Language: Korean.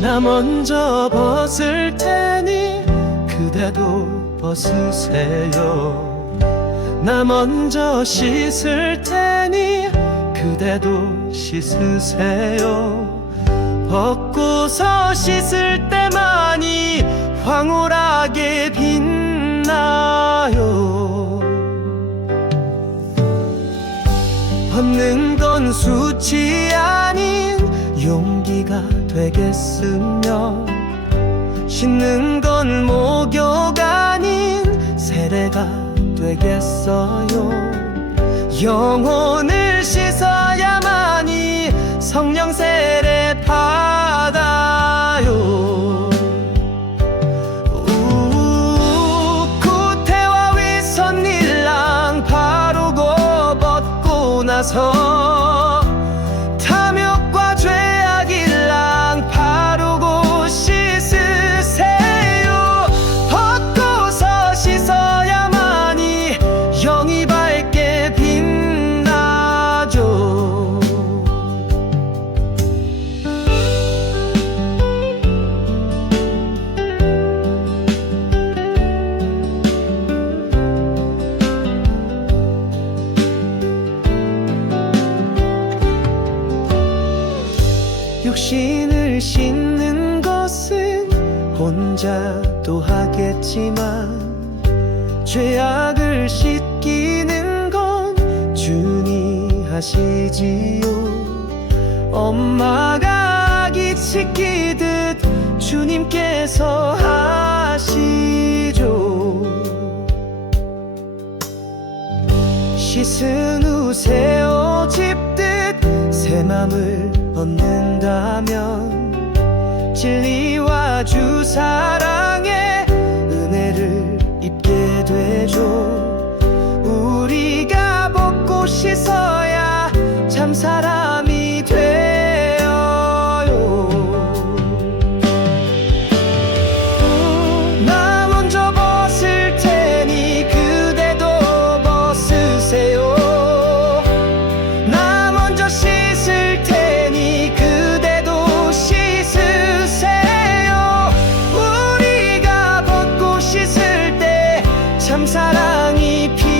나 먼저 벗을 테니 그대도 벗으세요. 나 먼저 씻을 테니 그대도 씻으세요. 벗고서 씻을 때만이 황홀하게 빛나요. 벗는 건 수치 아닌 용기가 되겠으며 씻는 건 목욕 아닌 세례가 되겠어요. 영혼을 육신을 씻는 것은 혼자도 하겠지만 죄악을 씻기는 건 주니 하시지요. 엄마가 아기 씻기듯 주님께서 하시죠. 씻은 후새 진리와 주 사랑의 은혜를 입게 되죠. 우리가 벗고 씻어야 참 사랑 사랑이 피